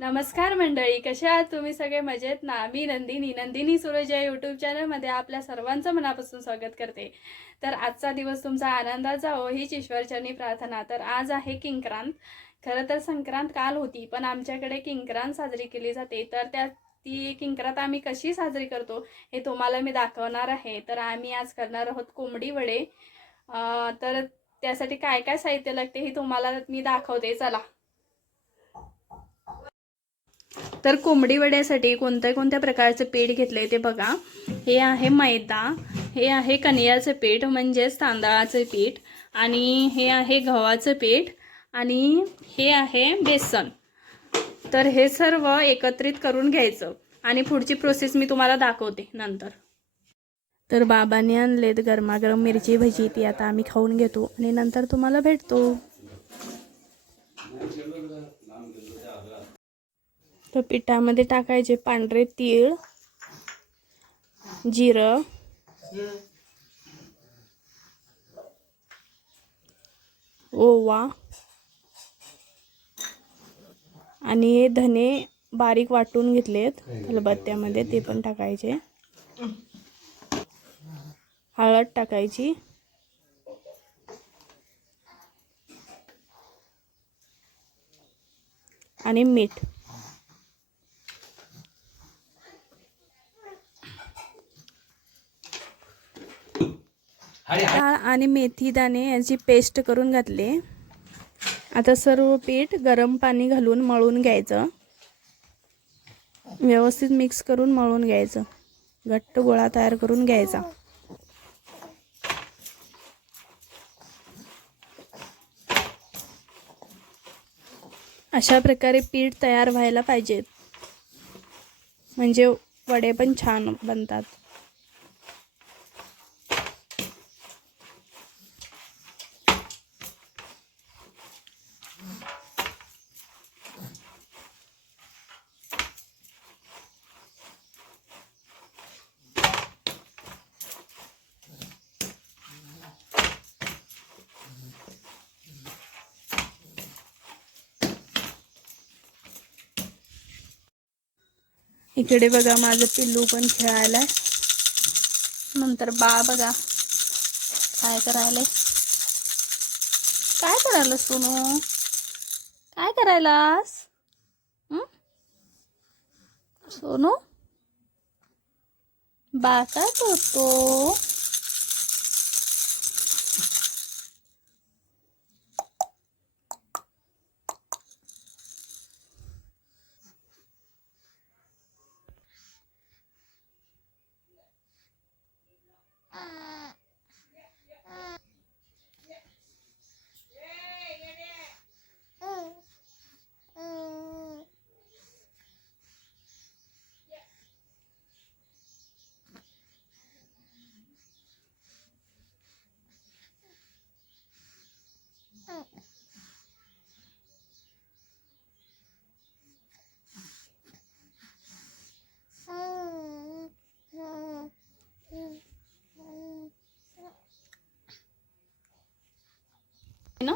नमस्कार मंडळी कशा आहात तुम्ही? सगळे मजेत ना? मी नंदिनी नंदिनी सूरज या यूट्यूब चॅनलमध्ये आपल्या सर्वांचं मनापासून स्वागत करते. तर आजचा दिवस तुमचा आनंदाचा हो हीच ईश्वरचरणी प्रार्थना. तर आज आहे किंक्रांत. खरं तर संक्रांत काल होती पण आमच्याकडे किंक्रांत साजरी केली जाते. तर त्या ती किंक्रांत आम्ही कशी साजरी करतो हे तुम्हाला मी दाखवणार आहे. तर आम्ही आज करणार आहोत कोंबडी वडे. तर त्यासाठी काय काय साहित्य लागते हे तुम्हाला मी दाखवते. चला. तर कोंबडी वड्यासाठी कोणत्या कोणत्या प्रकारचं पीठ घेतलं आहे ते बघा. हे आहे मैदा हे आहे कनियाचं पीठ म्हणजेच तांदळाचं पीठ आणि हे आहे गव्हाचं पीठ आणि हे आहे बेसन. तर हे सर्व एकत्रित करून घ्यायचं आणि पुढची प्रोसेस मी तुम्हाला दाखवते नंतर. तर बाबांनी आणलेत गरमागरम मिरची भजी ती आता आम्ही खाऊन घेतो आणि नंतर तुम्हाला भेटतो. तर पिठामध्ये टाकायचे पांढरे तीळ जिरं ओवा आणि हे धने बारीक वाटून घेतलेत. खलबत्त्यामध्ये ते पण टाकायचे. हळद टाकायची. आणि मीठ. डाळ आणि मेथी दाणे याची पेस्ट करून घातले. आता सर्व पीठ गरम पाणी घालून मळून घ्यायचं. व्यवस्थित मिक्स करून मळून घ्यायचं. घट्ट गोळा तयार करून घ्यायचा. अशा प्रकारे पीठ तयार व्हायला पाहिजेत. म्हणजे वडे पण छान बनतात. इकडे बघा माझं पिल्लू पण खेळायलाय. नंतर बा बघा काय करायलाय. काय करायला सोनू? काय करायलास? सोनू? बा काय करतो ना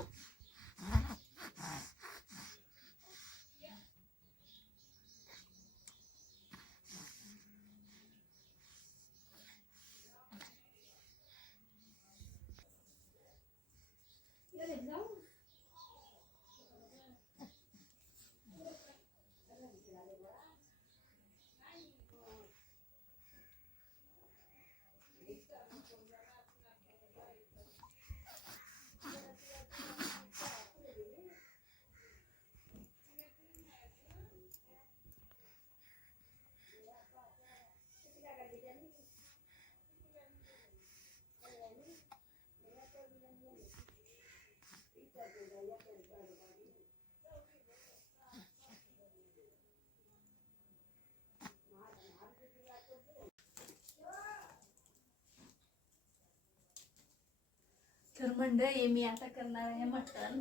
तर मंडळी मी आता करणार आहे मटण.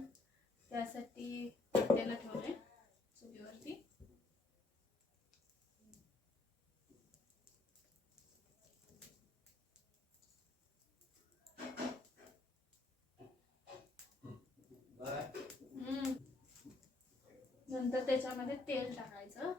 त्यासाठी त्याला ठेवले चुलीवरती. नंतर त्याच्यामध्ये तेल टाकायचं.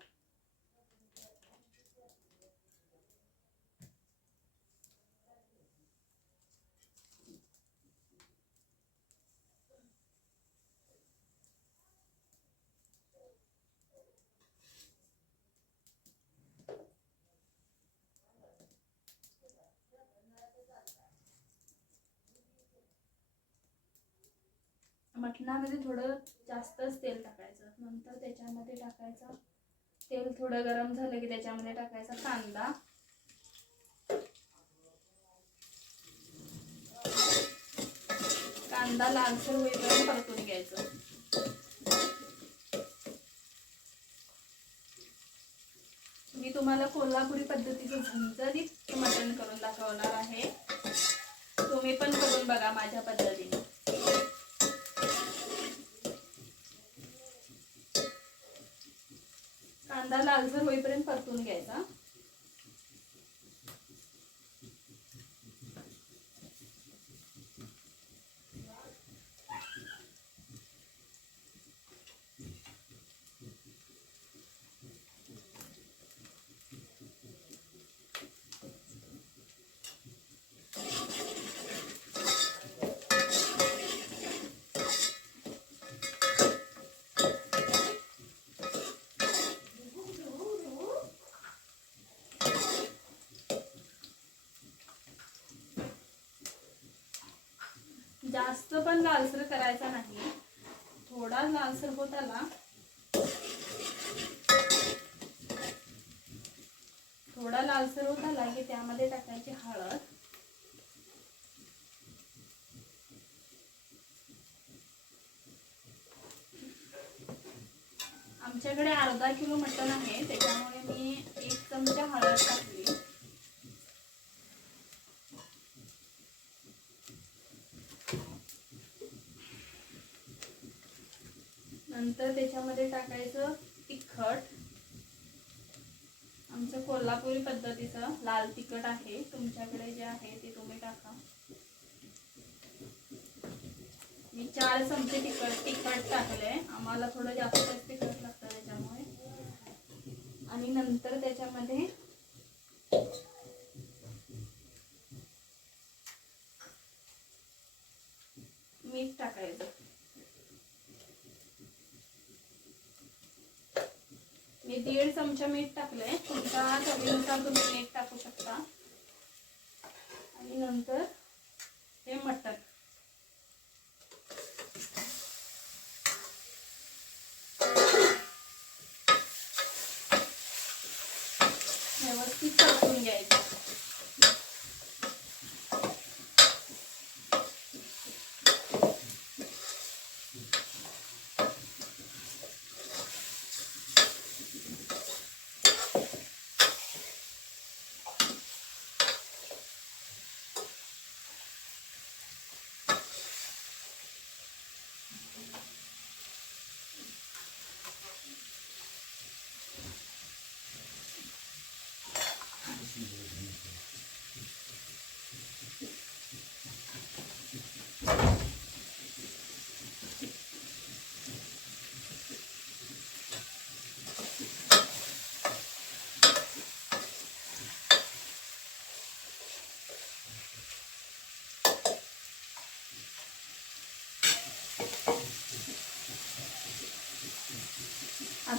मटणामध्ये थोडं जास्तच तेल टाकायचं. नंतर त्याच्यामध्ये टाकायचं तेल थोडं गरम झालं की त्याच्यामध्ये टाकायचा कांदा. कांदा लालसर होईपर्यंत परतून घ्यायचं. मी तुम्हाला कोल्हापुरी पद्धतीचं झणझणीत मटण करून दाखवणार आहे. तुम्ही पण करून बघा माझ्या पद्धतीने कांदा लालसर होईपर्यंत परतून घ्यायचा. जास्त पण लालसर करायचा नाही. थोडा लालसर होत आला थोडा लालसर होत आला की त्यामध्ये टाकायची हळद. आमच्याकडे अर्धा किलो मटण आहे त्याच्यामुळे मी एक चमचा हळद टाकली नंतर त्याच्यामध्ये टाकायचं तिखट. आमचं कोल्हापुरी पद्धतीचं लाल तिखट आहे. तुमच्याकडे जे आहे ते तुम्ही टाका. मी चार चमचे तिखट तिखट टाकले आम्हाला थोडं जास्त तिखट लागतं त्याच्यामुळे. आणि नंतर त्याच्यामध्ये मीठ टाकायचं मी दीड चमचा मीठ टाकलंय. तुमच्या चवीनुसार तुम्ही मीठ टाकू शकता. आणि नंतर हे मटण व्यवस्थित परतून घ्यायचं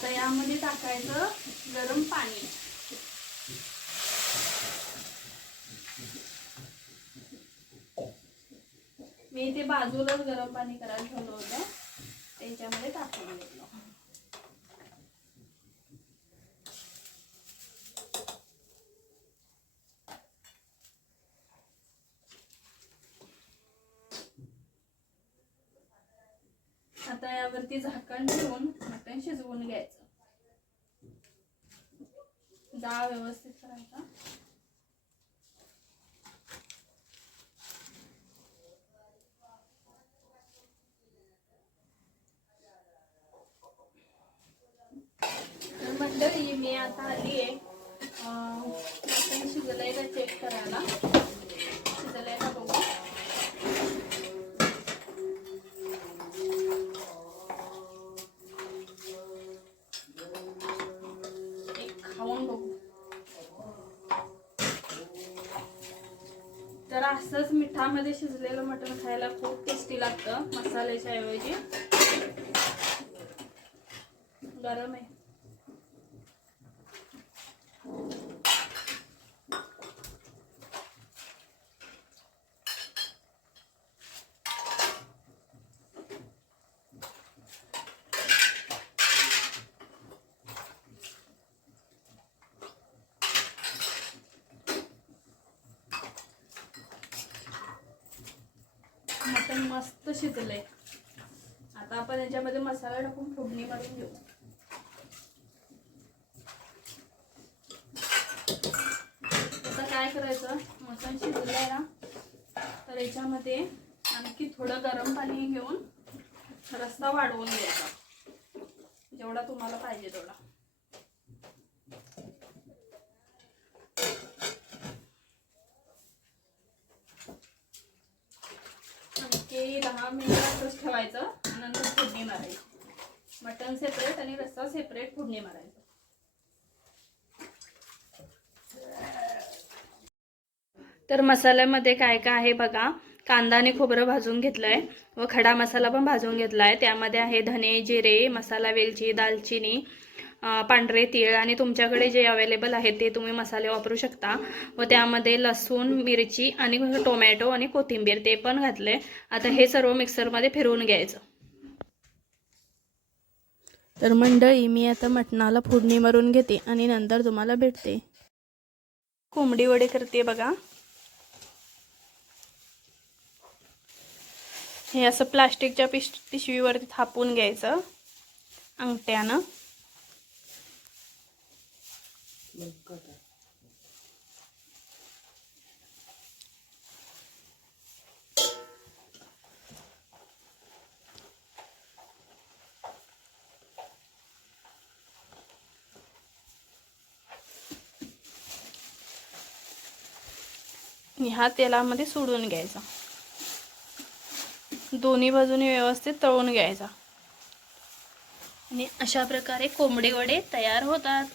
आता यामध्ये टाकायचं गरम पाणी. मी इथे बाजूलाच गरम पाणी करायला ठेवलं होतं. त्याच्यामध्ये टाकून घेतलं. आता यावरती झाकण ठेवून मटण शिजवून घ्यायचं. डाळ व्यवस्थित करायचा. तर मंडळी मी आता आली आहे मटण शिजलंय का चेक करायला शिजलंय का बघू खाऊन बघू तर असंच मिठामध्ये शिजलेलं मटण खायला खूप टेस्टी लागतं मसाल्याच्या ऐवजी. गरम आहे. मटण मस्त शिजलंय. आता आपण याच्यामध्ये मसाला टाकून फोडणी मारून घेऊ. आता काय करायचं? मटण शिजलंय ना. तर याच्यामध्ये आणखी थोडं गरम पाणी घेऊन रस्ता वाढवून घ्यायचा. जेवढा तुम्हाला पाहिजे तेवढा आणखी दहा मिनिटं असंच ठेवायचं आणि नंतर फोडणी मारायची. मटण सेपरेट आणि रस्सा सेपरेट फोडणी मारायचं. तर मसाल्यामध्ये काय काय आहे बघा? कांदा आणि खोबरं भाजून घेतलंय व खडा मसाला पण भाजून घेतलाय. त्यामध्ये आहे धने जिरे मसाला वेलची दालचिनी पांढरे तीळ आणि तुमच्याकडे जे अवेलेबल आहेत ते तुम्ही मसाले वापरू शकता. व त्यामध्ये लसूण मिरची आणि टोमॅटो आणि कोथिंबीर ते पण घातले. आता हे सर्व मिक्सरमध्ये फिरवून घ्यायचं. तर मंडळी मी आता मटणाला फोडणी मारून घेते आणि नंतर तुम्हाला भेटते. कोंबडी वडे करते बघा. हे असं प्लास्टिकच्या पिश पिशवीवरती थापून घ्यायचं. अंगठ्यानं. आणि हा तेलामध्ये सोडून घ्यायचा. दोन्ही बाजूने व्यवस्थित तळून घ्यायचा. आणि अशा प्रकारे कोंबडी वडे तयार होतात.